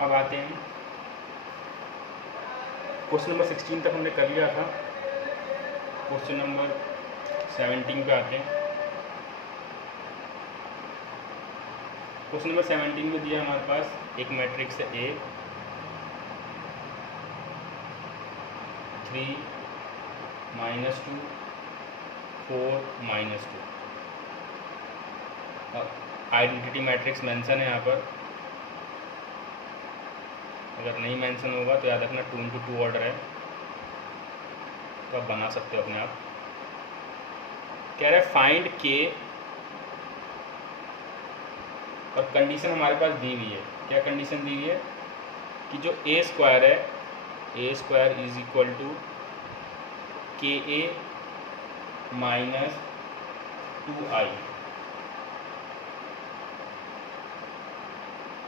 अब आते हैं क्वेश्चन नंबर 16 तक हमने कर लिया था। क्वेश्चन नंबर 17 पे आते हैं। क्वेश्चन नंबर 17 में दिया हमारे पास एक मैट्रिक्स है ए, 3 -2 4 -2 और आइडेंटिटी मैट्रिक्स मेंशन है यहाँ पर। अगर नहीं मेंशन होगा तो याद रखना 2 × 2 ऑर्डर है, तो आप बना सकते हो अपने आप। कह रहा है फाइंड के, और कंडीशन हमारे पास दी हुई है। क्या कंडीशन दी हुई है कि जो ए स्क्वायर है, ए स्क्वायर इज इक्वल टू के ए -2i,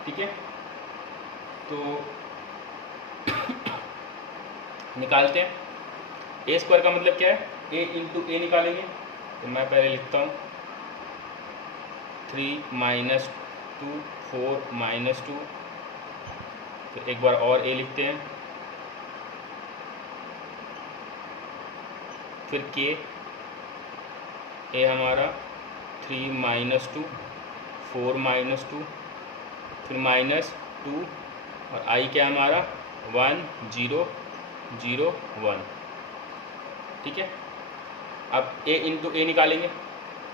ठीक है। तो निकालते हैं। ए स्क्वायर का मतलब क्या है, ए इंटू ए निकालेंगे। तो मैं पहले लिखता हूँ 3 -2 4 -2, तो एक बार और ए लिखते हैं, फिर के, ए हमारा 3 -2 4 -2, फिर -2 और आई क्या हमारा 1 0 0 1, ठीक है। अब ए इंटू ए निकालेंगे,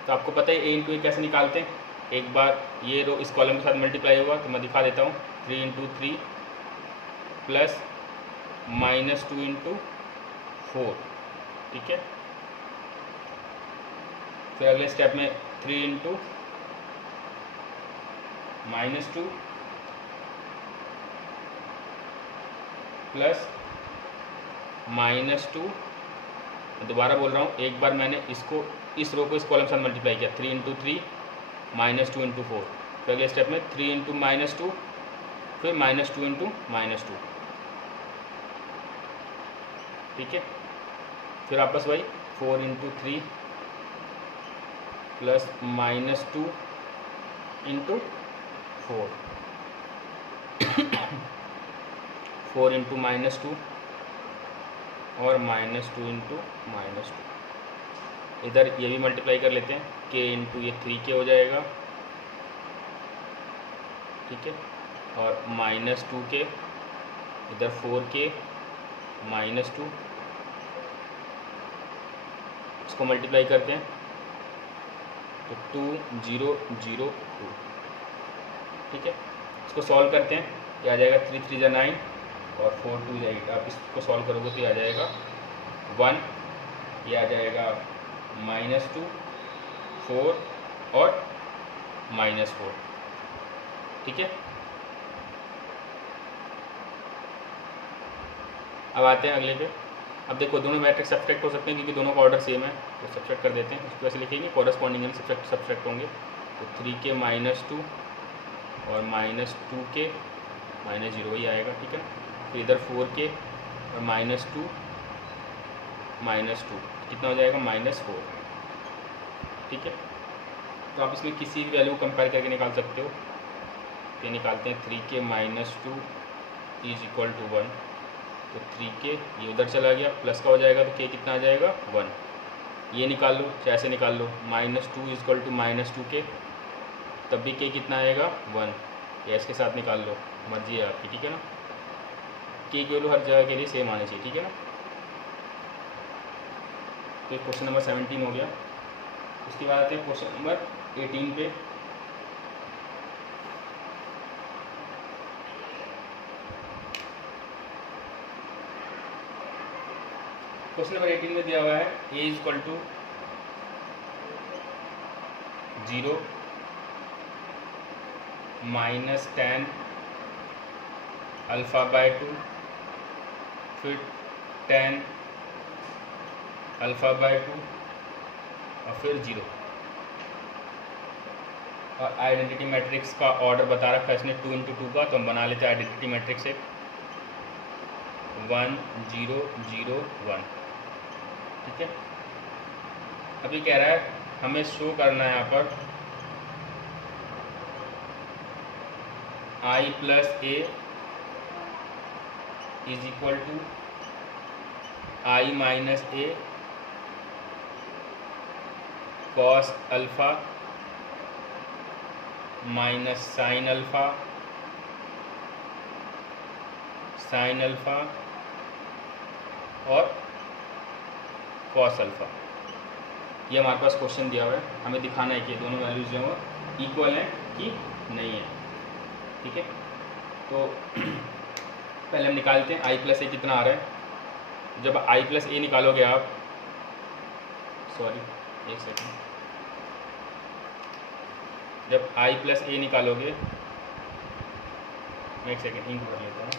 तो आपको पता है ए इंटू ए कैसे निकालते हैं। एक बार ये रो इस कॉलम के साथ मल्टीप्लाई होगा, तो मैं दिखा देता हूँ। 3 × 3 प्लस -2 × 4, ठीक है। फिर अगले स्टेप में 3 × -2 प्लस -2, दोबारा बोल रहा हूँ, एक बार मैंने इसको इस रो को इस कॉलम के साथ मल्टीप्लाई किया, 3 × 3 -2 × 4। फिर अगले स्टेप में 3 × -2 फिर -2 × -2, ठीक है। फिर आपस वही 4 × 3 प्लस -2 × 4 4 × -2 और -2 × -2। इधर ये भी मल्टीप्लाई कर लेते हैं, के इंटू ये 3k हो जाएगा, ठीक है। और -2k, इधर 4k -2, इसको मल्टीप्लाई करते हैं तो 2 0 0 2, ठीक है। इसको सॉल्व करते हैं, क्या आ जाएगा 3 3 9 और 4 2 8। आप इसको सॉल्व करोगे तो ये आ जाएगा 1, ये आ जाएगा -2 4 और -4, ठीक है। अब आते हैं अगले पे। अब देखो दोनों मैट्रिक्स सब्ट्रैक्ट हो सकते हैं क्योंकि दोनों का ऑर्डर सेम है, तो सब्ट्रैक्ट कर देते हैं। इसको ऐसे लिखेंगे कॉरस्पॉन्डिंगली सब्ट्रैक्ट होंगे, तो 3k -2 और -2k -0 ही आएगा, ठीक है। फिर इधर 4k और -2 -2 कितना हो जाएगा -4, ठीक है। तो आप इसमें किसी भी वैल्यू को कंपेयर करके निकाल सकते हो। ये निकालते हैं 3k -2 इज इक्वल टू 1, तो 3k ये उधर चला गया, प्लस का हो जाएगा तो k कितना आ जाएगा 1। ये निकाल लो, चाहे ऐसे निकाल लो, -2 इज इक्वल टू -2k, तब भी k कितना आएगा 1। या इसके साथ निकाल लो, मर्जी है आपकी, ठीक है ना। k की वैल्यू हर जगह के लिए सेम आनी चाहिए, ठीक है ना। तो क्वेश्चन नंबर 17 हो गया। उसके बाद आते हैं क्वेश्चन नंबर 18 पे। क्वेश्चन नंबर 18 में दिया हुआ है a इज इक्वल टू 0 -10 α/2 फिर 10 α/2 और फिर 0। और आइडेंटिटी मैट्रिक्स का ऑर्डर बता रखा है इसने 2 × 2 का, तो हम बना लेते हैं आइडेंटिटी मैट्रिक्स एक 1 0 0 1, ठीक है। अभी कह रहा है हमें शो करना है यहाँ पर i + a is equal to I minus A cos alpha minus sine alpha और कॉस अल्फ़ा। ये हमारे पास क्वेश्चन दिया हुआ है, हमें दिखाना है कि ये दोनों वैल्यूज जो हैं इक्वल हैं कि नहीं है। ठीक है, तो पहले हम निकालते हैं आई प्लस ए कितना आ रहा है। जब आई प्लस ए निकालोगे आप, सॉरी एक सेकेंड, जब आई प्लस ए निकालोगे, मैं एक सेकेंड इंक भर लेता हूँ।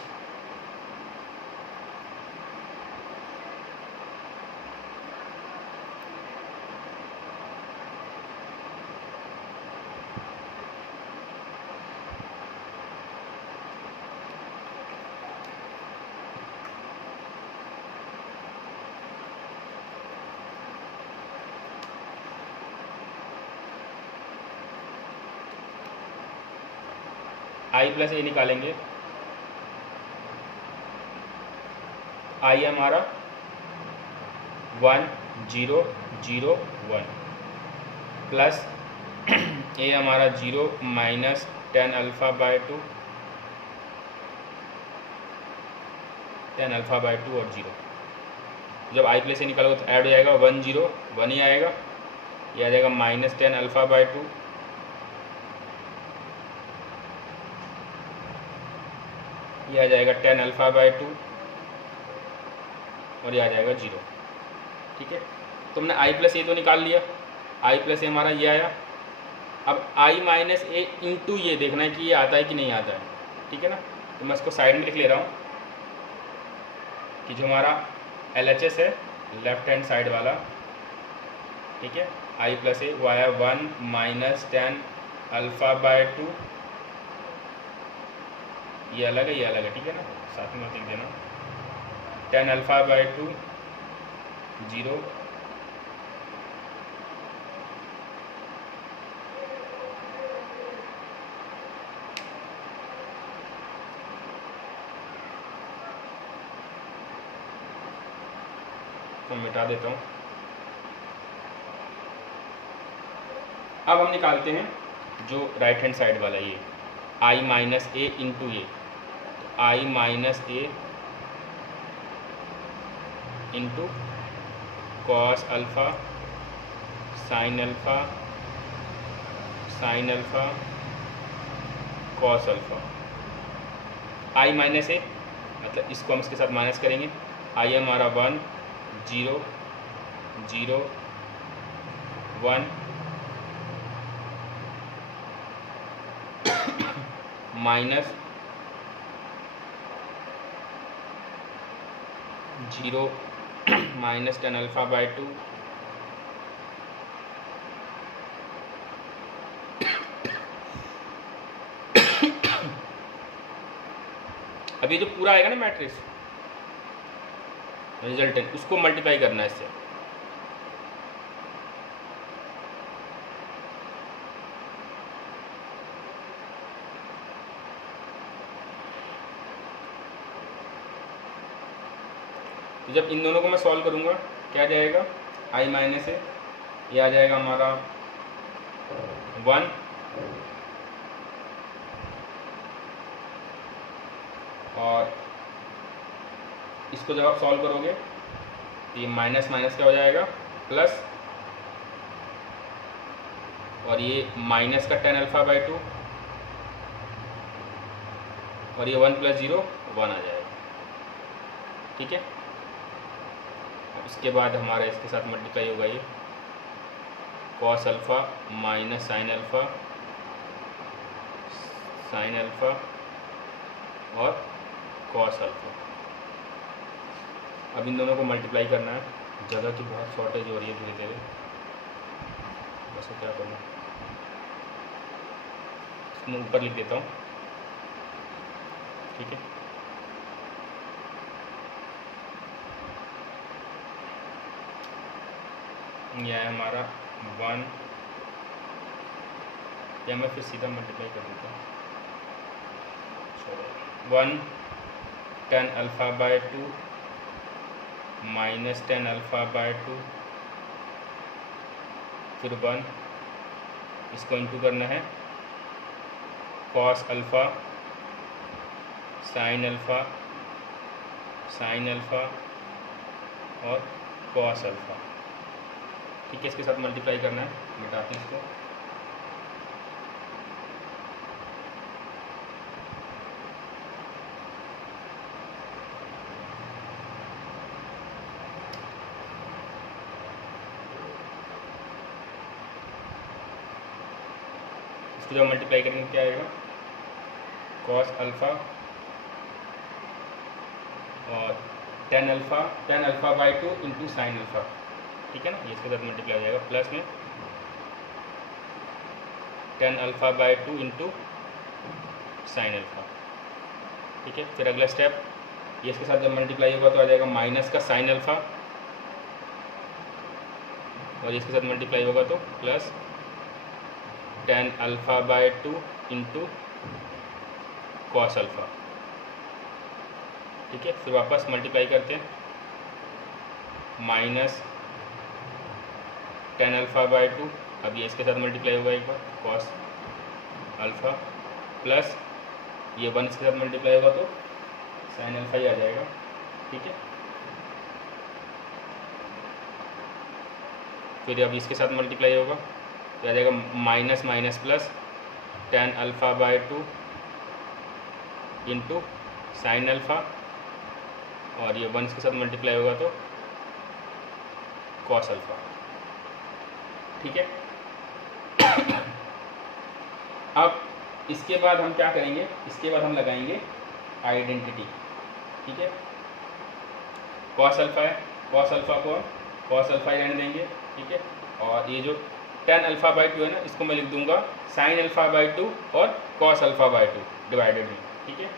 आई प्लस ए निकालेंगे, आई हमारा 1 0 0 1 प्लस ए हमारा 0 माइनस 10 अल्फ़ा बाय 2 और 0। जब आई प्लस ए निकालोगे तो ऐड हो जाएगा 1 0 1 ही आएगा, ये आ जाएगा माइनस 10 अल्फ़ा बाय 2, ये आ जाएगा 10 अल्फ़ा बाय 2 और ये आ जाएगा 0। ठीक है, तुमने आई प्लस ए तो निकाल लिया, आई प्लस ए हमारा ये आया। अब आई माइनस ए इंटू ये देखना है कि ये आता है कि नहीं आता है। ठीक है ना, तो मैं इसको साइड में लिख ले रहा हूँ कि जो हमारा LHS है लेफ्ट हैंड साइड वाला, ठीक है, आई प्लस ए वो आया 1 माइनस 10 अल्फ़ा बाय 2, ये अलग है ये अलग है। ठीक है ना, साथ में लिख देना 10 अल्फ़ा बाय 2 0 तो मिटा देता हूँ। अब हम निकालते हैं जो राइट हैंड साइड वाला, ये आई माइनस ए इंटू ये, तो I minus A into cos alpha sine alpha cos alpha. I minus A मतलब इसको हम इसके साथ माइनस करेंगे, आई हमारा 1 0 0 1 माइनस 0 माइनस 10 अल्फ़ा बाय 2 अब ये जो पूरा आएगा ना मैट्रिक्स रिजल्टेंट, उसको मल्टीप्लाई करना है इससे। तो जब इन दोनों को मैं सॉल्व करूंगा क्या जाएगा, आई माइनस है, ये आ जाएगा हमारा 1 और इसको जब आप सॉल्व करोगे तो ये माइनस माइनस क्या हो जाएगा प्लस, और ये माइनस का 10 अल्फ़ा बाय 2 और ये 1 प्लस 0 1 आ जाएगा। ठीक है, इसके बाद हमारा इसके साथ मल्टीप्लाई होगा ये cos alpha minus sine alpha और कॉस अल्फ़ा। अब इन दोनों को मल्टीप्लाई करना है, जगह की बहुत शॉर्टेज हो रही है धीरे धीरे, बस क्या करना, इसमें ऊपर लिख देता हूँ। ठीक है, यह है हमारा 1, या मैं फिर सीधा मल्टीप्लाई कर देता हूँ 1 tan alpha by two minus tan alpha by two, फिर 1, इसको इंटू करना है कॉस अल्फ़ा साइन अल्फ़ा और कॉस अल्फ़ा। ठीक है, इसके साथ मल्टीप्लाई करना है, मिटाते हैं इसको। इसको जब मल्टीप्लाई करेंगे क्या आएगा, कॉस अल्फ़ा और tan alpha by two into sine alpha. ठीक है ना, ये इसके साथ मल्टीप्लाई हो जाएगा, प्लस में tan alpha by two into sine alpha. ठीक है, फिर अगला स्टेप, ये इसके साथ जब मल्टीप्लाई होगा तो आ जाएगा माइनस का साइन अल्फ़ा, और इसके साथ मल्टीप्लाई होगा तो plus tan alpha by two into cos alpha. ठीक है, फिर वापस मल्टीप्लाई करते हैं, minus tan alpha by two, अब ये इसके साथ मल्टीप्लाई होगा एक बार कॉस अल्फ़ा, प्लस ये 1 इसके साथ मल्टीप्लाई होगा तो साइन अल्फ़ा ही आ जाएगा। ठीक है, फिर अब इसके साथ मल्टीप्लाई होगा तो आ जाएगा minus minus plus tan alpha by two into sine alpha, और ये 1 इसके साथ मल्टीप्लाई होगा तो कॉस अल्फ़ा। ठीक है, अब इसके बाद हम क्या करेंगे, इसके बाद हम लगाएंगे आइडेंटिटी। ठीक है, कॉस अल्फ़ा है, कॉस अल्फ़ा को हम कॉस अल्फ़ा ही रहने देंगे। ठीक है, और ये जो टेन अल्फ़ा बाई टू है ना, इसको मैं लिख दूंगा साइन अल्फ़ा बाई टू और cos alpha by two divided में। ठीक है,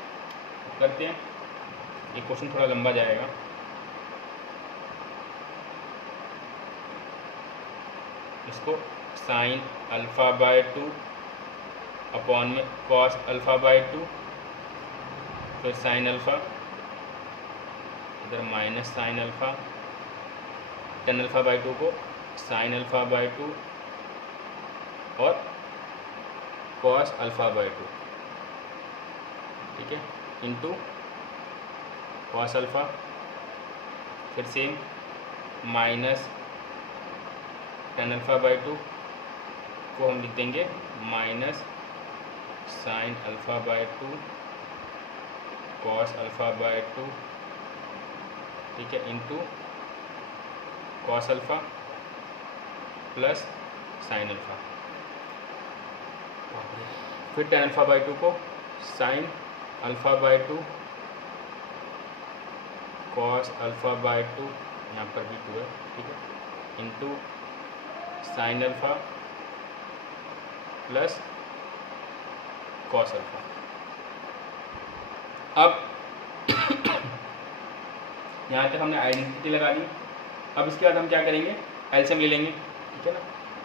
करते हैं, ये क्वेश्चन थोड़ा लंबा जाएगा। इसको sine alpha by two upon में कॉस अल्फ़ा बाय टू, फिर साइन अल्फ़ा, इधर minus sine alpha, tan alpha by two को साइन अल्फ़ा बाय टू और कॉस अल्फ़ा बाय टू। ठीक है, इंटू कॉस अल्फ़ा, फिर same minus tan alpha by two को हम लिख देंगे minus sine alpha by two cos alpha by two. ठीक है, into cos alpha plus sine alpha, फिर टेन अल्फ़ा बाई टू को sine alpha by two cos alpha by two, यहाँ पर भी 2 है। ठीक है, into sine alpha plus cos alpha. अब यहाँ तक हमने आइडेंटिटी लगा दी। अब इसके बाद हम क्या करेंगे, एलसीएम ले लेंगे। ठीक है ना,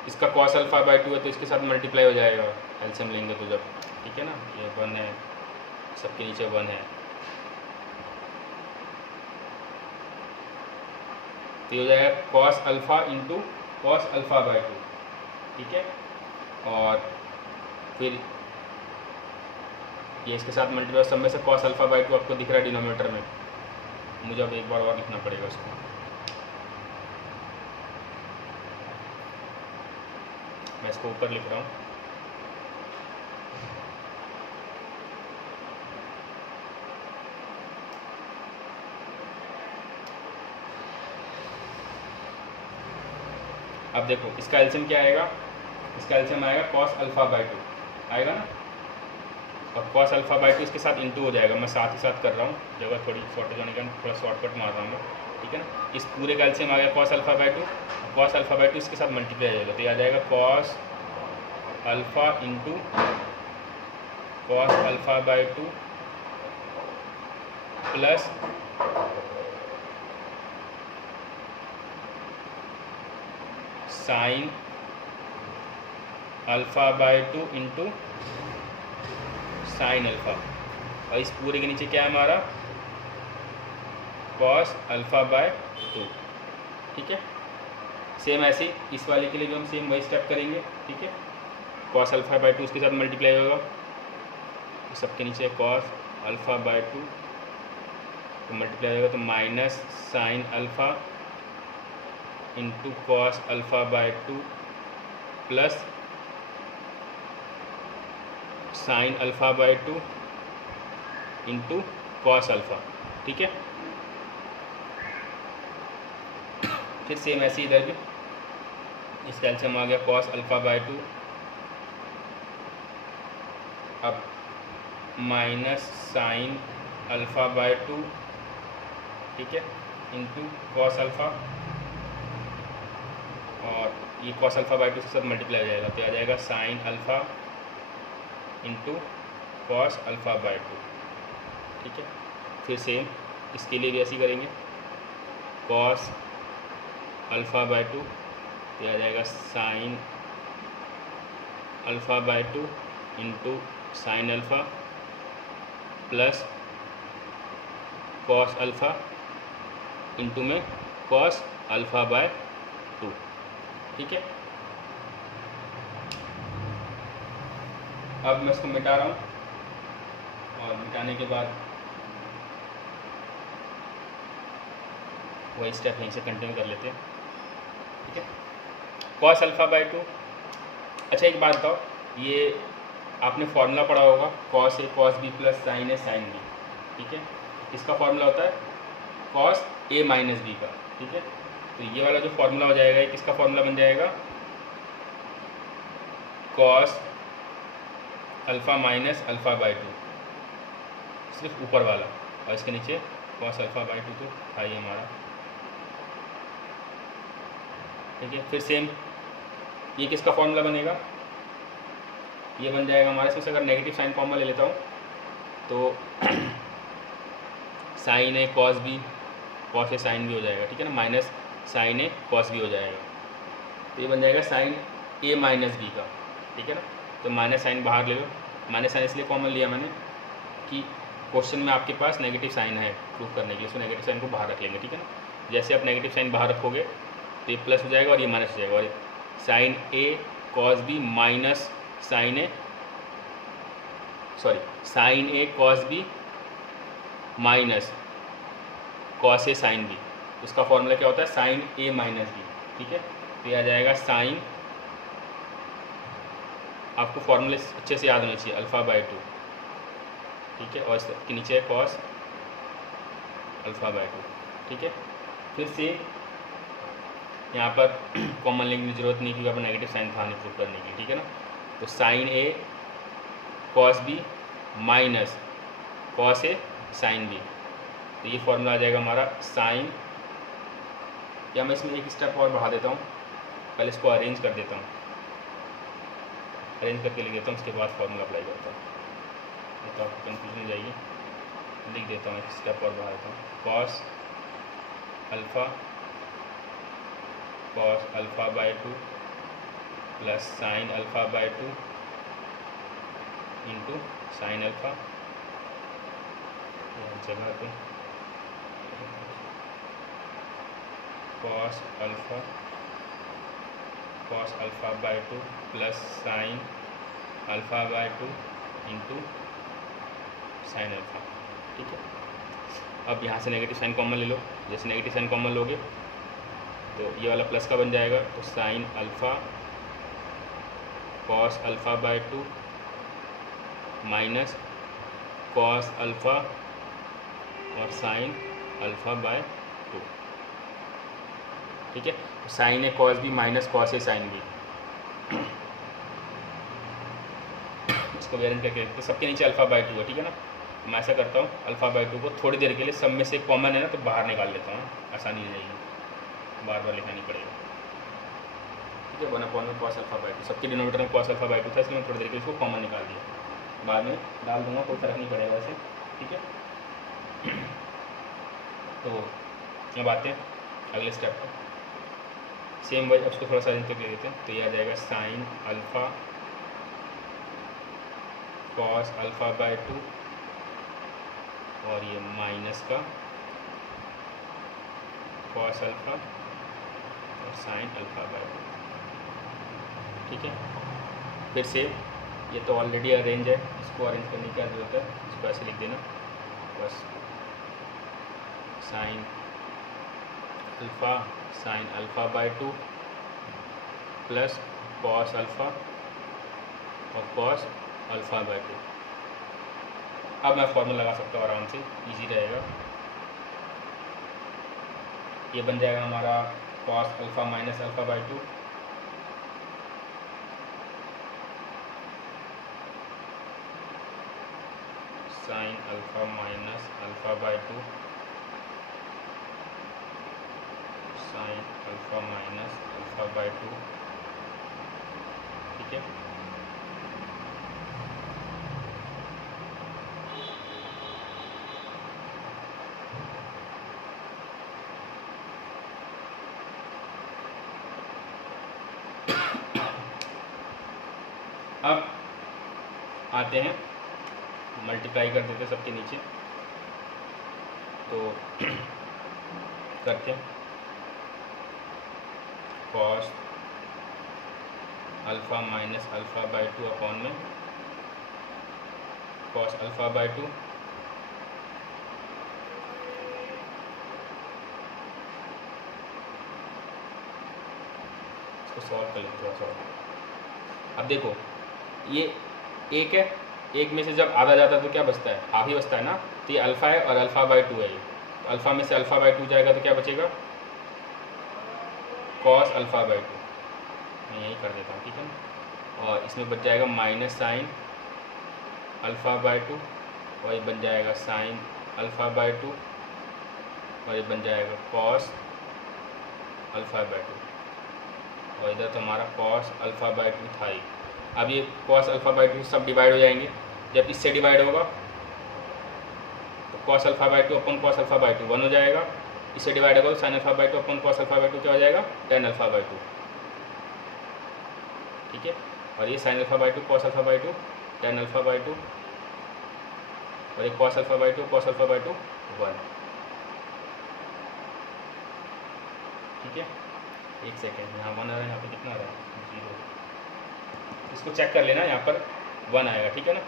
इसका कॉस अल्फ़ा बाय टू है तो इसके साथ मल्टीप्लाई हो जाएगा एलसीएम लेंगे तो जब। ठीक है ना, ये 1 है, सबके नीचे 1 है, तो ये हो जाएगा cos alpha into cos alpha by two. ठीक है, और फिर ये इसके साथ मल्टीप्लाई, सब में से कॉस अल्फ़ा बाय टू आपको दिख रहा है डिनोमिनेटर में, मुझे अब एक बार और लिखना पड़ेगा उसको। मैं इसको ऊपर लिख रहा हूँ, अब देखो इसका एलसीएम क्या आएगा, इसका एलसीएम आएगा कॉस अल्फ़ा बाय टू आएगा ना, और कॉस अल्फ़ा बाय टू इसके साथ इंटू हो जाएगा। मैं साथ ही साथ कर रहा हूँ, जगह थोड़ी शॉर्ट हो जाने का थोड़ा शॉर्टकट मार रहा हूँ मैं। ठीक है ना, इस पूरे का एलसीएम आ गया cos alpha by two, cos alpha by two इसके साथ मल्टीप्लाई हो जाएगा तो ये आ जाएगा cos alpha into cos alpha by two plus sine alpha by two into sine alpha, और इस पूरे के नीचे क्या है हमारा कॉस अल्फ़ा बाय 2। ठीक है, सेम ऐसे इस वाले के लिए भी हम सेम वही स्टेप करेंगे। ठीक है, कॉस अल्फ़ा बाय 2 उसके साथ मल्टीप्लाई होगा, सबके नीचे कॉस अल्फ़ा बाय 2 तो मल्टीप्लाई होगा तो minus sine alpha into cos alpha bye 2 plus sine alpha bye 2 into cos alpha. ठीक है, फिर सेम ऐसे इधर भी इसका एलसीएम आ गया कॉस अल्फ़ा बाय 2, अब माइनस साइन अल्फ़ा बाय 2, ठीक है, इंटू कॉस अल्फ़ा, और ये कॉस अल्फ़ा बाय 2 के साथ मल्टीप्लाई हो जाएगा तो आ जाएगा sine alpha into cos alpha bye 2। ठीक है, फिर सेम इसके लिए भी ऐसे ही करेंगे, कॉस अल्फ़ा बाय 2 तो आ जाएगा sine alpha bye 2 into sine alpha plus cos alpha into में कॉस अल्फ़ा बाय 2। ठीक है, अब मैं इसको मिटा रहा हूँ और मिटाने के बाद वही स्टेप यहीं से कंटिन्यू कर लेते हैं। ठीक है, कॉस अल्फ़ा बाय 2। अच्छा एक बात बताओ, ये आपने फॉर्मूला पढ़ा होगा cos A cos B plus sign A sine B. ठीक है, इसका फॉर्मूला होता है कॉस ए माइनस बी का। ठीक है, तो ये वाला जो फॉर्मूला हो जाएगा ये किसका फॉर्मूला बन जाएगा, cos alpha minus alpha bye 2, सिर्फ ऊपर वाला, और इसके नीचे कॉस अल्फ़ा बाय 2 तो था ही हमारा। ठीक है, फिर सेम ये किसका फॉर्मूला बनेगा, ये बन जाएगा हमारे से अगर नेगेटिव साइन कॉमन ले लेता हूँ तो sign A cos B, cos A sine B हो जाएगा। ठीक है ना, माइनस साइन ए कॉस बी हो जाएगा, तो ये बन जाएगा साइन ए माइनस बी का। ठीक है ना, तो माइनस साइन बाहर ले लो, माइनस साइन इसलिए कॉमन लिया मैंने कि क्वेश्चन में आपके पास नेगेटिव साइन है प्रूव करने के लिए, इसको नेगेटिव साइन को बाहर रख लेंगे। ठीक है ना, जैसे आप नेगेटिव साइन बाहर रखोगे तो ये प्लस हो जाएगा और ये माइनस हो जाएगा, और sign A cos B minus sign A sign A cos B minus cos A sine B, उसका फॉर्मूला क्या होता है साइन ए माइनस बी। ठीक है, तो यह आ जाएगा साइन, आपको फॉर्मूले अच्छे से याद होने चाहिए, अल्फ़ा बाय 2। ठीक है, और इसके नीचे है कॉस अल्फ़ा बाय 2। ठीक है, फिर से यहाँ पर कॉमन लेने की जरूरत नहीं क्योंकि आपको नेगेटिव साइन था नहीं प्रूव करने के लिए। ठीक है ना, तो sign A cos B minus cos A sine B, तो ये फॉर्मूला आ जाएगा हमारा साइन, या मैं इसमें एक स्टेप और बढ़ा देता हूँ, पहले इसको अरेंज कर देता हूँ, अरेंज करके लिख देता हूँ, उसके बाद फॉर्मूला अप्लाई करता हूँ, तो आपको कन्फ्यूजन हो जाएगी। लिख देता हूँ, एक स्टेप और बढ़ा देता हूँ, cos alpha bye 2 plus sine alpha bye 2 into sine alpha, जगह पे cos alpha bye 2 plus sine alpha bye 2 into sine alpha. ठीक है, अब यहाँ से नेगेटिव साइन कॉमन ले लो, जैसे नेगेटिव साइन कॉमन लोगे तो ये वाला प्लस का बन जाएगा, तो sign alpha cos alpha bye 2 minus cos alpha और साइन अल्फ़ा बाय 2। ठीक है, तो sign A cos B minus cos A sine B, इसको वेरिएंट करके तो सबके नीचे अल्फ़ा बाय 2 है। ठीक है ना, मैं ऐसा करता हूँ अल्फ़ा बाय 2 को थोड़ी देर के लिए सब में से कॉमन है ना तो बाहर निकाल लेता हूँ, आसानी हो जाएगी, बार बार लिखना नहीं पड़ेगा। ठीक है, 1/में कॉस अल्फ़ा बाय 2, सबके डिनोमिनेटर में कॉस अल्फ़ा बाय 2 था, इसलिए मैं थोड़ी देर के इसको कॉमन निकाल दिया, बाद में डाल दूंगा, कोई फर्क नहीं पड़ेगा वैसे। ठीक है, तो अब आते हैं अगले स्टेप पर, सेम वही उसको थोड़ा सा अरेंज करके देते हैं, तो ये आ जाएगा sign alpha cos alpha bye 2 और ये माइनस का कॉस अल्फ़ा और साइन अल्फ़ा बाई 2। ठीक है, फिर से ये तो ऑलरेडी अरेंज है, इसको अरेंज करने की क्या जरूरत है, इसको ऐसे लिख देना, बस sine alpha by 2 plus cos alpha और कॉस अल्फ़ा बाई 2। अब मैं फॉर्मूला लगा सकता हूँ आराम से, इजी रहेगा। ये बन जाएगा हमारा cos alpha minus alpha by 2 sine alpha minus alpha by 2 sine alpha minus alpha by 2। ठीक है, अब आते हैं मल्टीप्लाई कर देते सबके नीचे, तो करते हैं cos alpha minus alpha by 2 upon में कॉस अल्फ़ा बाई 2 इसको सॉल्व कर लेते थोड़ा सा। अब देखो ये एक है, एक में से जब आधा जाता है तो क्या बचता है, हाफ ही बचता है ना, तो ये अल्फ़ा है और अल्फ़ा बाई 2 है ये, तो अल्फ़ा में से अल्फ़ा बाई 2 जाएगा तो क्या बचेगा, कॉस अल्फ़ा बाई 2। मैं यही कर देता हूँ, ठीक है ना, और इसमें बच जाएगा माइनस साइन अल्फ़ा बाई 2 और ये बन जाएगा साइन अल्फ़ा बाई 2 और ये बन जाएगा कॉस अल्फ़ा बाई 2 और इधर तो हमारा कॉस अल्फ़ा बाई 2 था ही। अब ये कॉस अल्फ़ा बाई 2 सब डिवाइड हो जाएंगे, जब इससे डिवाइड होगा तो cos alpha by 2 upon cos alpha by 2 1 हो जाएगा, इससे डिवाइड होगा तो sine alpha by 2 upon cos alpha by 2 क्या हो जाएगा, टेन अल्फ़ा बाई 2। ठीक है, और ये sine alpha by 2 cos alpha by 2 tan alpha by 2 और ये cos alpha by 2 cos alpha by 2 1। ठीक है, एक सेकेंड, यहाँ 1 आ रहा है, यहाँ पे कितना आ रहा है 0, इसको चेक कर लेना, यहाँ पर 1 आएगा। ठीक है ना,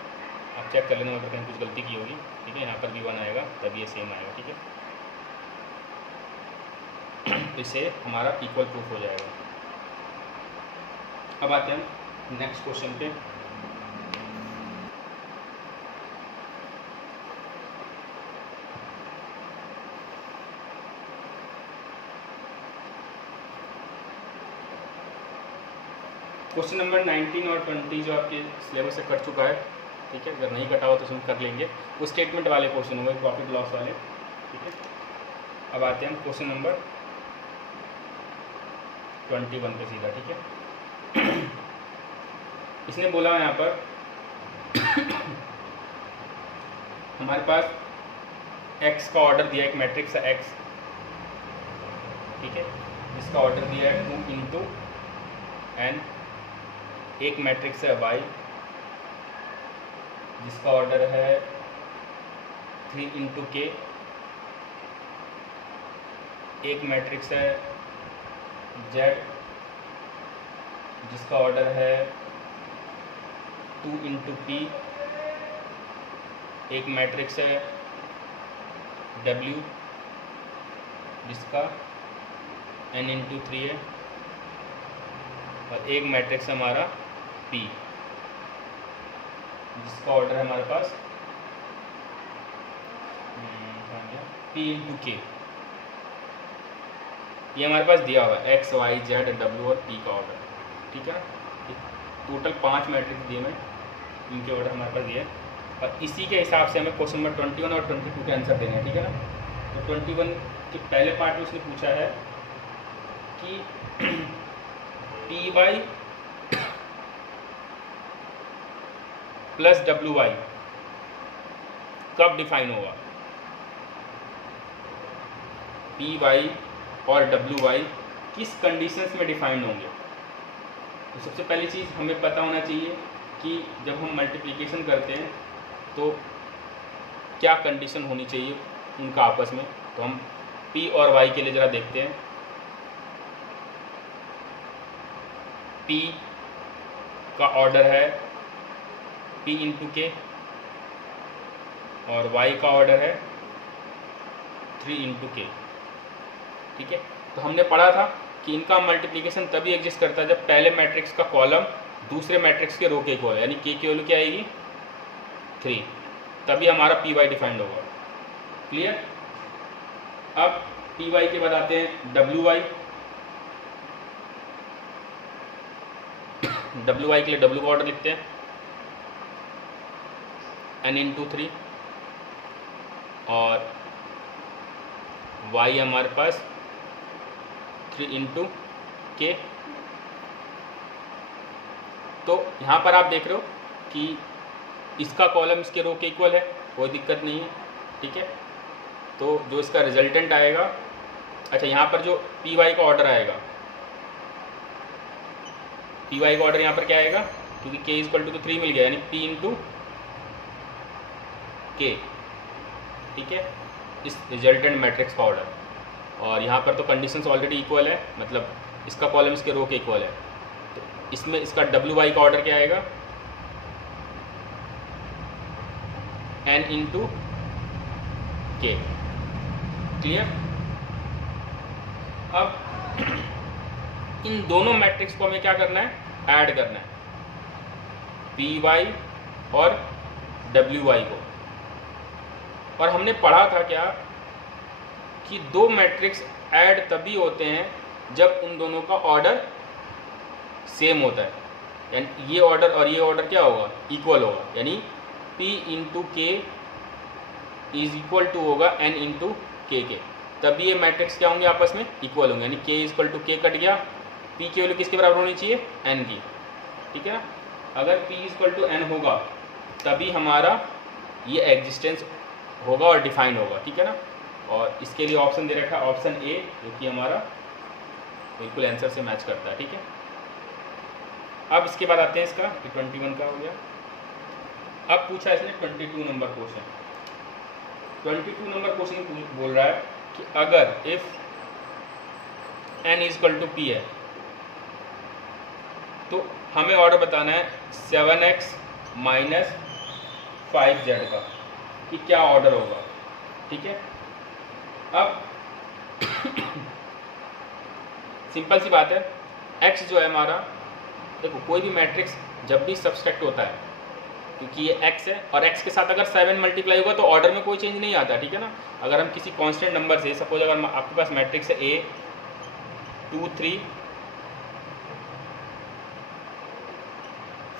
आप चेक कर लेना अगर कहीं कुछ गलती की होगी। ठीक है, यहाँ पर भी 1 आएगा, तब ये सेम आएगा। ठीक है, इससे हमारा इक्वल प्रूफ हो जाएगा। अब आते हैं नेक्स्ट क्वेश्चन पे। क्वेश्चन नंबर 19 और 20 जो आपके सिलेबस से कट चुका है। ठीक है, अगर नहीं कटा हुआ तो उसमें कर लेंगे, वो स्टेटमेंट वाले क्वेश्चन हुए, प्रॉफिट लॉस वाले। ठीक है, अब आते हैं क्वेश्चन नंबर 21 पे सीधा। ठीक है, इसने बोला यहाँ पर हमारे पास x का ऑर्डर दिया है, एक मैट्रिक्स है x। ठीक है, इसका ऑर्डर दिया है 2 इंटू n, एक मैट्रिक्स है y जिसका ऑर्डर है 3 इंटू k, एक मैट्रिक्स है z जिसका ऑर्डर है 2 इंटू p, एक मैट्रिक्स है w जिसका n इंटू 3 है और एक मैट्रिक्स हमारा p जिसका ऑर्डर है हमारे पास p इंटू k। ये हमारे पास दिया हुआ है x y z w और p का ऑर्डर। ठीक है, टोटल 5 मैट्रिक्स दिए, मैं इनके ऑर्डर हमारे पास दिए, और इसी के हिसाब से हमें क्वेश्चन नंबर 21 और 22 के आंसर देने हैं। ठीक है ना, तो 21 के पहले पार्ट में उसने पूछा है कि P Y plus W Y कब डिफाइन होगा, पी वाई और डब्ल्यू वाई किस कंडीशंस में डिफाइन होंगे। तो सबसे पहली चीज़ हमें पता होना चाहिए कि जब हम मल्टीप्लिकेशन करते हैं तो क्या कंडीशन होनी चाहिए उनका आपस में। तो हम P और Y के लिए ज़रा देखते हैं। P का ऑर्डर है P इंटू K और Y का ऑर्डर है 3 इंटू K। ठीक है, तो हमने पढ़ा था कि इनका मल्टीप्लिकेशन तभी एग्जिस्ट करता है जब पहले मैट्रिक्स का कॉलम दूसरे मैट्रिक्स के रो के इक्वल है, यानी K की वैल्यू क्या आएगी 3, तभी हमारा Py डिफाइंड होगा। क्लियर। अब Py के बाद आते हैं Wy। Wy के लिए W का ऑर्डर लिखते हैं n इंटू 3 और y हमारे पास 3 इंटू K। तो यहाँ पर आप देख रहे हो कि इसका कॉलम इसके रो के इक्वल है, कोई दिक्कत नहीं है। ठीक है, तो जो इसका रिजल्टेंट आएगा, अच्छा यहाँ पर जो Py का ऑर्डर आएगा, Py का ऑर्डर यहाँ पर क्या आएगा, क्योंकि K इक्वल टू 3 मिल गया, यानी P इंटू K। ठीक है, इस रिजल्टेंट मैट्रिक्स का ऑर्डर, और यहाँ पर तो कंडीशंस ऑलरेडी इक्वल है, मतलब इसका कॉलम इसके रो के इक्वल है, तो इसमें इसका Wy का ऑर्डर क्या आएगा n इंटू K। क्लियर। अब इन दोनों मैट्रिक्स को हमें क्या करना है, ऐड करना है, Py और Wy को। और हमने पढ़ा था क्या कि दो मैट्रिक्स ऐड तभी होते हैं जब उन दोनों का ऑर्डर सेम होता है, यानी ये ऑर्डर और ये ऑर्डर क्या होगा, इक्वल होगा, यानी P इंटू के इज इक्वल टू होगा n इंटू के, तभी ये मैट्रिक्स क्या होंगे, आपस में इक्वल होंगे, यानी k इक्वल टू के कट गया, P की वैल्यू किसके बराबर होनी चाहिए, n की। ठीक है ना, अगर P इक्वल टू n होगा तभी हमारा ये एग्जिस्टेंस होगा और डिफाइन होगा। ठीक है ना, और इसके लिए ऑप्शन दे रखा है ऑप्शन ए, जो कि हमारा बिल्कुल आंसर से मैच करता है। ठीक है, अब इसके बाद आते हैं इसका 21 का हो गया। अब पूछा इसने 22 नंबर क्वेश्चन। 22 नंबर क्वेश्चन बोल रहा है कि अगर if n equal to p है तो हमें ऑर्डर बताना है 7x माइनस 5z का, कि क्या ऑर्डर होगा। ठीक है, अब सिंपल सी बात है, x जो है हमारा, देखो कोई भी मैट्रिक्स जब भी सब्सट्रैक्ट होता है, क्योंकि ये x है और x के साथ अगर 7 मल्टीप्लाई होगा तो ऑर्डर में कोई चेंज नहीं आता। ठीक है ना, अगर हम किसी कांस्टेंट नंबर से, सपोज अगर आपके पास मैट्रिक्स है a 2 3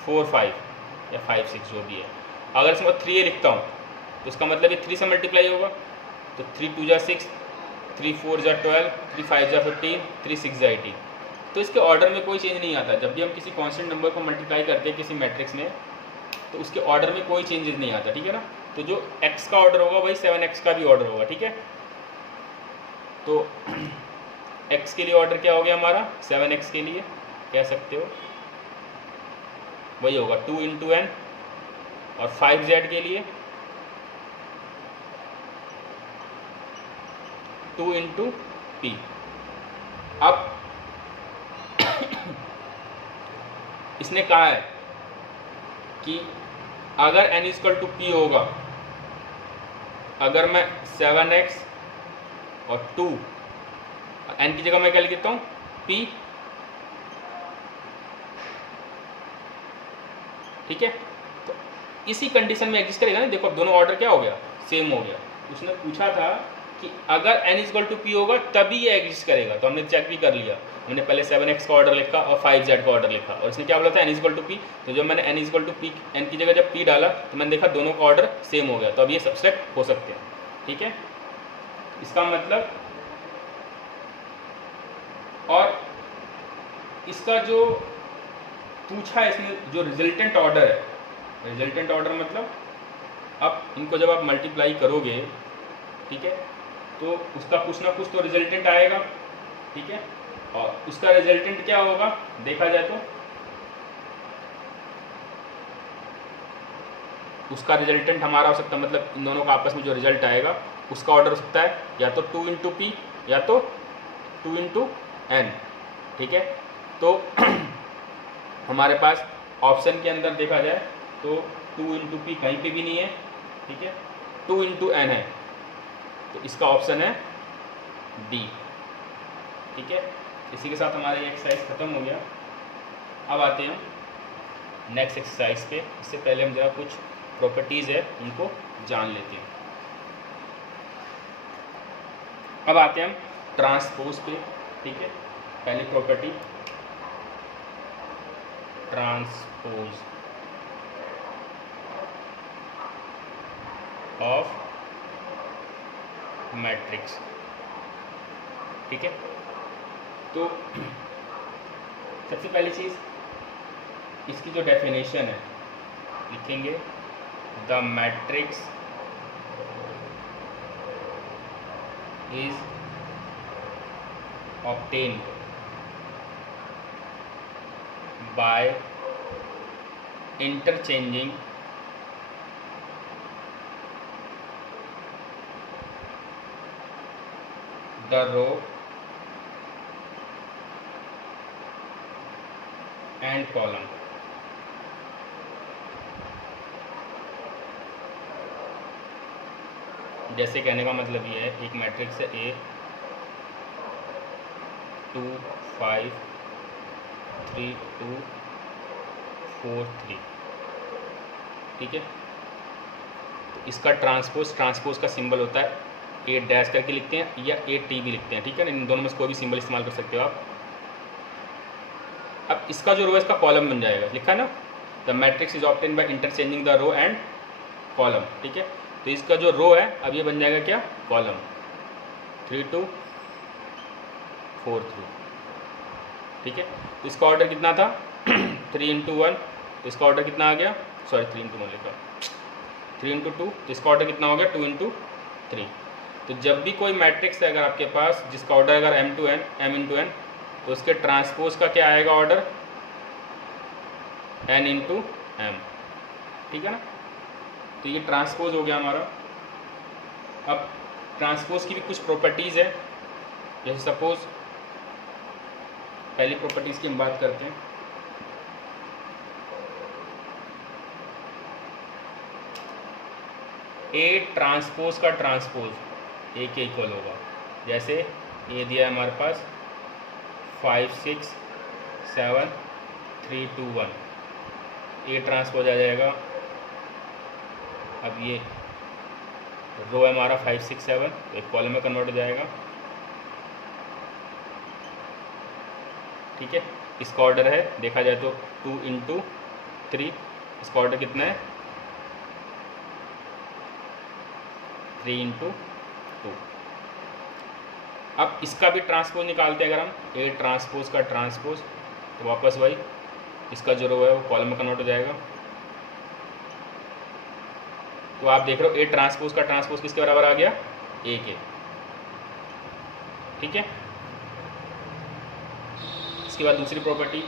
4 5 या 5 6 जो भी है, अगर इसमें 3a लिखता हूँ तो इसका मतलब ये 3 से मल्टीप्लाई होगा, तो 3 2 जा 6, 3 4 जा 12, 3 5 जा 15, 3 6 जा 18। तो इसके ऑर्डर में कोई चेंज नहीं आता। जब भी हम किसी कांस्टेंट नंबर को मल्टीप्लाई करते हैं किसी मैट्रिक्स में, तो उसके ऑर्डर में कोई चेंजेस नहीं आता। ठीक है ना, तो जो x का ऑर्डर होगा वही 7x का भी ऑर्डर होगा। ठीक है, तो x के लिए ऑर्डर क्या हो गया हमारा, 7x के लिए कह सकते हो वही होगा 2 इंटू n, और 5z के लिए 2 इंटू पी। अब इसने कहा है कि अगर n इक्वल टू पी होगा, अगर मैं 7x और 2, n की जगह मैं क्या लिख देता हूँ p। ठीक है, तो इसी कंडीशन में एग्जिस्ट करेगा ना। देखो अब दोनों ऑर्डर क्या हो गया, सेम हो गया। उसने पूछा था कि अगर n इक्वल टू पी होगा तभी ये एग्जिस्ट करेगा, तो हमने चेक भी कर लिया। हमने पहले 7x का ऑर्डर लिखा और 5z का ऑर्डर लिखा, और इसने क्या बोला था n इक्वल टू पी। तो जब मैंने n equal to P, n की जगह जब p डाला तो मैंने देखा दोनों का ऑर्डर सेम हो गया, तो अब ये सब्सट्रैक्ट हो सकते हैं। ठीक है, इसका मतलब, और इसका जो पूछा है इसमें, जो रिजल्टेंट ऑर्डर है, रिजल्टेंट ऑर्डर मतलब अब इनको जब आप मल्टीप्लाई करोगे, ठीक है, तो उसका कुछ ना कुछ तो रिजल्टेंट आएगा। ठीक है, और उसका रिजल्टेंट क्या होगा देखा जाए तो उसका रिजल्टेंट हमारा हो सकता है, मतलब इन दोनों का आपस में जो रिजल्ट आएगा उसका ऑर्डर हो सकता है या तो 2 इंटू पी या तो 2 इंटू एन। ठीक है, तो हमारे पास ऑप्शन के अंदर देखा जाए तो 2 इंटू पी कहीं पे भी नहीं है। ठीक है, 2 इंटू एन है, तो इसका ऑप्शन है डी। ठीक है, इसी के साथ हमारा ये एक्सरसाइज ख़त्म हो गया। अब आते हैं नेक्स्ट एक्सरसाइज पे। इससे पहले हम जरा कुछ प्रॉपर्टीज़ है उनको जान लेते हैं। अब आते हैं हम ट्रांसपोज पे। ठीक है, पहली प्रॉपर्टी ट्रांसपोज ऑफ मैट्रिक्स। ठीक है, तो सबसे पहली चीज़ इसकी जो डेफिनेशन है लिखेंगे, the matrix is obtained by interchanging the row and column. जैसे कहने का मतलब ये है, एक मैट्रिक्स है ए 2 5 3 2 4 3। ठीक है, तो इसका ट्रांसपोज का सिंबल होता है ए डैश करके लिखते हैं या ए टी भी लिखते हैं। ठीक है ना, इन दोनों में से कोई भी सिंबल इस्तेमाल कर सकते हो आप। अब इसका जो रो है इसका कॉलम बन जाएगा, लिखा ना, the matrix is obtained by interchanging the row and column. ठीक है, तो इसका जो रो है अब ये बन जाएगा क्या, कॉलम। 3 2 4 3। ठीक है, तो इसका ऑर्डर कितना था 3 इंटू 1, तो इसका ऑर्डर कितना आ गया, सॉरी 3 इंटू 1 लिखा, 3 इंटू 2, तो इसका ऑर्डर कितना हो गया 2 इंटू 3। तो जब भी कोई मैट्रिक्स है अगर आपके पास जिसका ऑर्डर अगर m to n m into n, तो उसके ट्रांसपोज का क्या आएगा ऑर्डर, n इंटू m। ठीक है ना, तो ये ट्रांसपोज हो गया हमारा। अब ट्रांसपोज की भी कुछ प्रॉपर्टीज़ है, जैसे सपोज पहली प्रॉपर्टीज़ की हम बात करते हैं। ए ट्रांसपोज का ट्रांसपोज ए के इक्वल होगा। जैसे ये दिया है हमारे पास 5 6 7 3 2 1, ए ट्रांसपोज आ जाएगा। अब ये रो है हमारा 5 6 7, तो एक कॉलम में कन्वर्ट हो जाएगा। ठीक है, इसका ऑर्डर है देखा जाए तो 2 इंटू 3, इसका ऑर्डर कितना है 3 इंटू 2। अब इसका भी ट्रांसपोज निकालते हैं अगर हम, ए ट्रांसपोज का ट्रांसपोज, तो वापस वही इसका जो रो है वो कॉलम में कन्वर्ट हो जाएगा। तो आप देख रहे हो ए ट्रांसपोज का ट्रांसपोज किसके बराबर आ गया, ए के। ठीक है, इसके बाद दूसरी प्रॉपर्टी,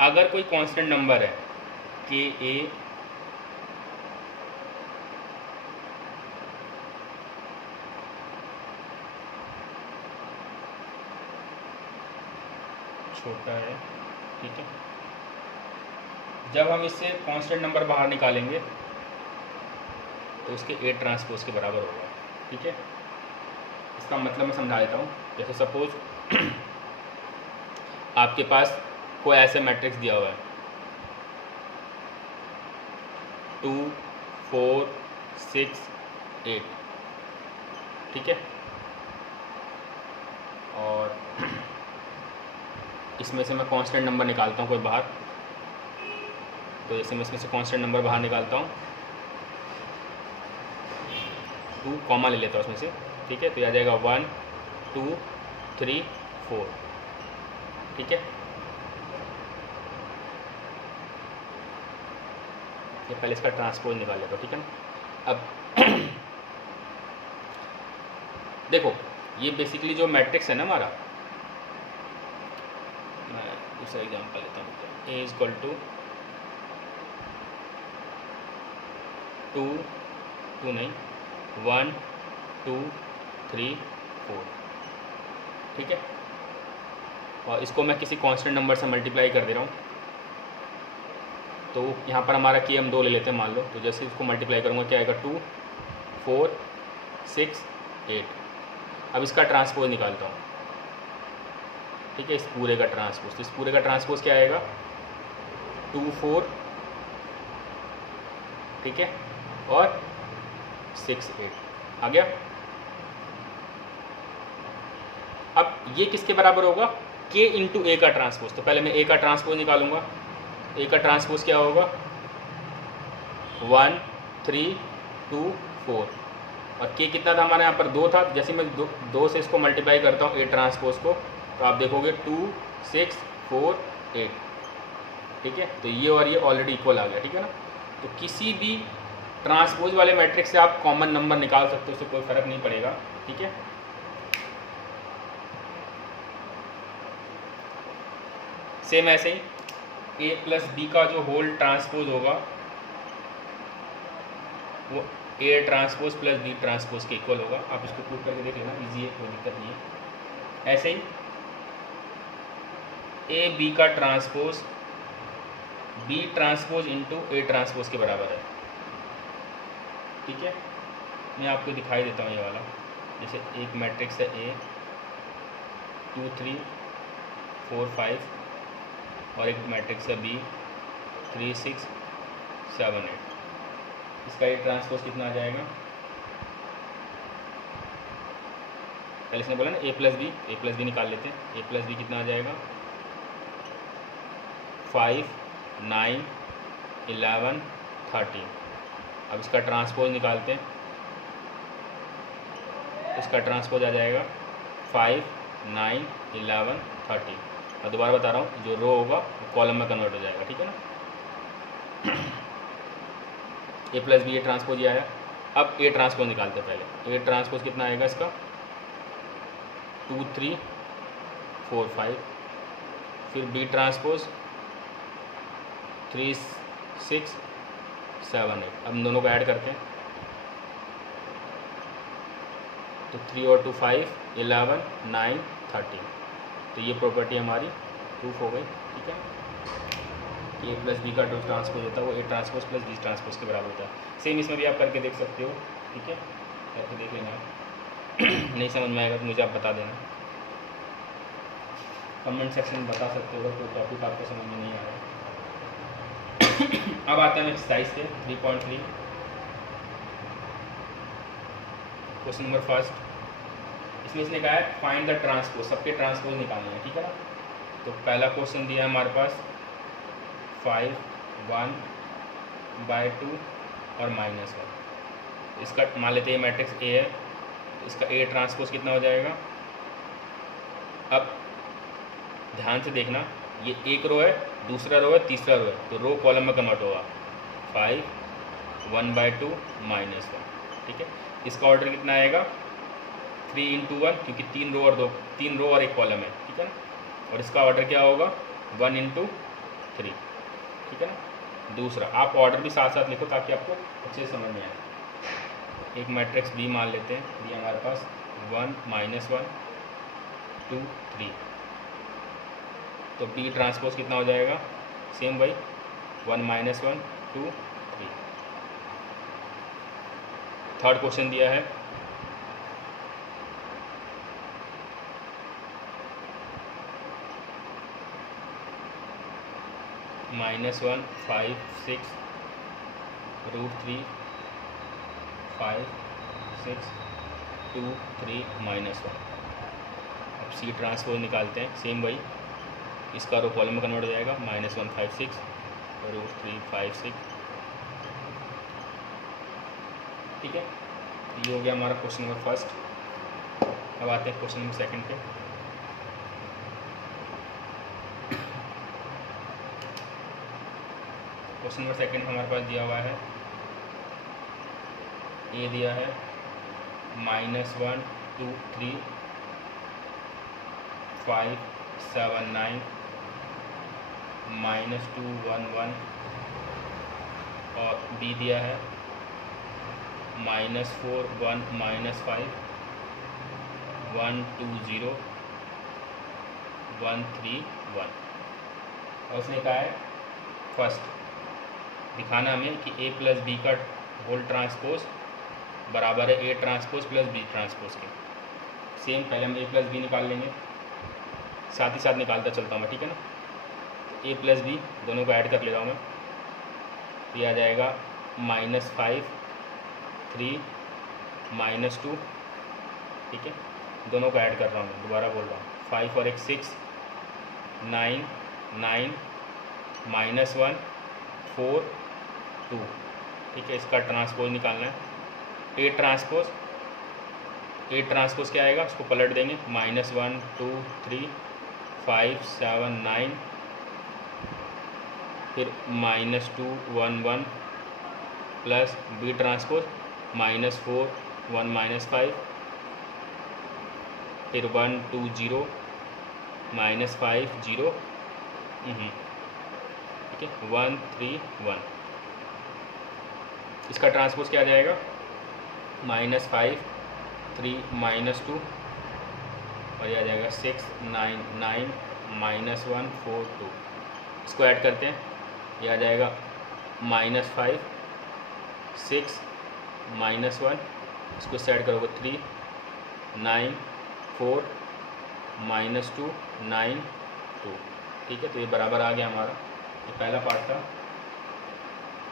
अगर कोई कांस्टेंट नंबर है के ए छोटा है, ठीक है, जब हम इससे कांस्टेंट नंबर बाहर निकालेंगे तो उसके ए ट्रांसपोज के बराबर होगा। ठीक है, इसका मतलब मैं समझा देता हूँ। जैसे सपोज आपके पास कोई ऐसे मैट्रिक्स दिया हुआ है 2 4 6 8। ठीक है, और इसमें से मैं कांस्टेंट नंबर निकालता हूँ कोई बाहर, तो जैसे मैं इसमें से कांस्टेंट नंबर बाहर निकालता हूँ 2 कॉमा ले लेता हूँ उसमें से। ठीक है, तो आ जाएगा 1 2 3 4। ठीक है, ये पहले इसका ट्रांसपोज निकाल लेता हूँ। ठीक है ना, अब देखो ये बेसिकली जो मैट्रिक्स है ना हमारा, मैं दूसरा एग्जाम्पल लेता हूँ, ए इज इक्वल टू 2 2 नहीं 1 2 3 4, ठीक है। और इसको मैं किसी कांस्टेंट नंबर से मल्टीप्लाई कर दे रहा हूँ। तो यहाँ पर हमारा की हम 2 ले लेते हैं मान लो। तो जैसे इसको मल्टीप्लाई करूँगा क्या आएगा 2 4 6 8। अब इसका ट्रांसपोज निकालता हूँ, ठीक है, इस पूरे का ट्रांसपोज। तो इस पूरे का ट्रांसपोज क्या आएगा 2 4, ठीक है, और 6 8 आ गया। अब ये किसके बराबर होगा k इंटू ए का ट्रांसपोज। तो पहले मैं ए का ट्रांसपोज निकालूंगा। ए का ट्रांसपोज क्या होगा 1 3 2 4, और k कितना था हमारे यहाँ पर 2 था। जैसे मैं 2 से इसको मल्टीप्लाई करता हूँ ए ट्रांसपोज को, तो आप देखोगे 2 6 4 8, ठीक है। तो ये और ये ऑलरेडी इक्वल आ गया, ठीक है ना। तो किसी भी ट्रांसपोज वाले मैट्रिक्स से आप कॉमन नंबर निकाल सकते हो, उससे कोई फर्क नहीं पड़ेगा, ठीक है। सेम ऐसे ही ए प्लस बी का जो होल ट्रांसपोज होगा वो A transpose plus B transpose के इक्वल होगा। आप इसको प्रूव करके देख लेना, इजी है, कोई दिक्कत नहीं है। ऐसे ही ए बी का transpose B transpose into A transpose के बराबर है, ठीक है। मैं आपको दिखाई देता हूँ ये वाला। जैसे एक मैट्रिक्स है ए 2 3 4 5, और एक मैट्रिक्स है बी 3 6 7 8। इसका ये ट्रांसपोज कितना आ जाएगा, पहले इसने बोला ना ए प्लस बी निकाल लेते हैं। ए प्लस बी कितना आ जाएगा 5 9 11 13। अब इसका ट्रांसपोज निकालते हैं। इसका ट्रांसपोज आ जाएगा 5 9 11 13। मैं दोबारा बता रहा हूँ, जो रो होगा वो कॉलम में कन्वर्ट हो जाएगा, ठीक है ना। ए प्लस बी ए ट्रांसपोज ये आया। अब ए ट्रांसपोज निकालते हैं पहले। ए ट्रांसपोज कितना आएगा इसका 2 3 4 5, फिर बी ट्रांसपोज 3 6 7 8। अब इन दोनों को ऐड करते हैं, तो 3 और 2 5 11 9 13। तो ये प्रॉपर्टी हमारी प्रूफ हो गई, ठीक है। ए प्लस बी का जो ट्रांसपोज होता है वो A transpose plus B transpose के बराबर होता है। सेम इसमें भी आप करके देख सकते हो, ठीक है, करके देख लेना। नहीं समझ में आएगा तो मुझे आप बता देना, कमेंट सेक्शन में बता सकते हो अगर कोई टॉपिक आपको समझ में नहीं आ रहा। अब आते हैं एक्सरसाइज से 3.3, क्वेश्चन नंबर फर्स्ट। इसमें इसने कहा है फाइंड द ट्रांसपोज, सबके ट्रांसपोज निकालने हैं, ठीक है ना। तो पहला क्वेश्चन दिया है हमारे पास 5 1 बाय 2 और -1। इसका मान लेते हैं मैट्रिक्स ए है, तो इसका ए ट्रांसपोज कितना हो जाएगा। अब ध्यान से देखना, ये एक रो है, दूसरा रो है, तीसरा रो है, तो रो कॉलम में कन्वर्ट होगा। 5 1 बाय 2 -1, ठीक है। इसका ऑर्डर कितना आएगा 3 इंटू 1, क्योंकि 3 रो और एक कॉलम है, ठीक है ना। और इसका ऑर्डर क्या होगा 1 इंटू 3, ठीक है ना। दूसरा आप ऑर्डर भी साथ साथ लिखो ताकि आपको अच्छे से समझ में आए। एक मैट्रिक्स बी मान लेते हैं, बी हमारे पास 1 -1 2 3। तो बी ट्रांसपोज कितना हो जाएगा, सेम वही 1 -1 2 3। थर्ड क्वेश्चन दिया है -1 5 6 √3 5 6 2 3 -1। अब सी ट्रांसपोज निकालते हैं, सेम वही, इसका रो कॉलम में कन्वर्ट हो जाएगा। -1 5 6 √3 5 6, ठीक है। ये हो गया हमारा क्वेश्चन नंबर फर्स्ट। अब आते हैं क्वेश्चन नंबर सेकंड पे। क्वेश्चन नंबर सेकंड हमारे पास दिया हुआ है, ए दिया है -1 2 3 5 7 9 -2 1 1, और बी दिया है -4 1 -5 1 2 0 1 3 1। और उसने कहा है फर्स्ट दिखाना हमें कि A प्लस बी का होल ट्रांसपोज बराबर है A transpose plus B transpose के। सेम पहले हम A प्लस बी निकाल लेंगे, साथ ही साथ निकालता चलता हूँ मैं, ठीक है ना। A प्लस बी दोनों को ऐड कर ले रहा हूँ मैं, तो ये आ जाएगा -5 3 -2, ठीक है। दोनों को ऐड कर रहा हूँ मैं, दोबारा बोल रहा हूँ, 5 और 1 6 9 9 -1 4 2, ठीक है। इसका ट्रांसपोज निकालना है। A ट्रांसपोज क्या आएगा, उसको पलट देंगे, -1 2 3 5 7 9, फिर -2 1 1 प्लस B ट्रांसपोज -4 1 -5, फिर 1 2 0 -5 0, ठीक है, 1 3 1। इसका ट्रांसपोज क्या आ जाएगा, -5 3 -2, और यह आ जाएगा 6 9 9 -1 4 2। इसको ऐड करते हैं, यह आ जाएगा -5 6 -1, इसको ऐड करोगे 3 9 4 -2 9 2, ठीक है। तो ये बराबर आ गया हमारा, ये पहला पार्ट था।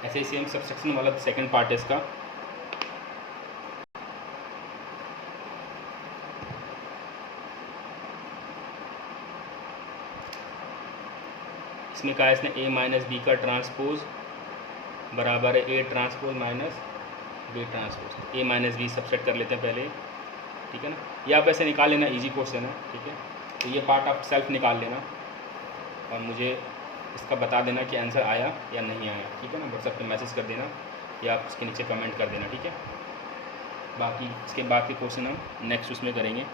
ऐसे ही सेम सब्सट्रैक्शन वाला सेकंड पार्ट है इसका। इसमें कहा है इसने A माइनस बी का ट्रांसपोज बराबर है A transpose minus B transpose. A minus B subtract कर लेते हैं पहले, ठीक है ना। ये आप ऐसे निकाल लेना, इजी क्वेश्चन है, ठीक है। तो ये पार्ट आप सेल्फ निकाल लेना और मुझे इसका बता देना कि आंसर आया या नहीं आया, ठीक है ना। व्हाट्सएप पे मैसेज कर देना या आप इसके नीचे कमेंट कर देना, ठीक है। बाकी इसके बाद के क्वेश्चन हम नेक्स्ट उसमें करेंगे।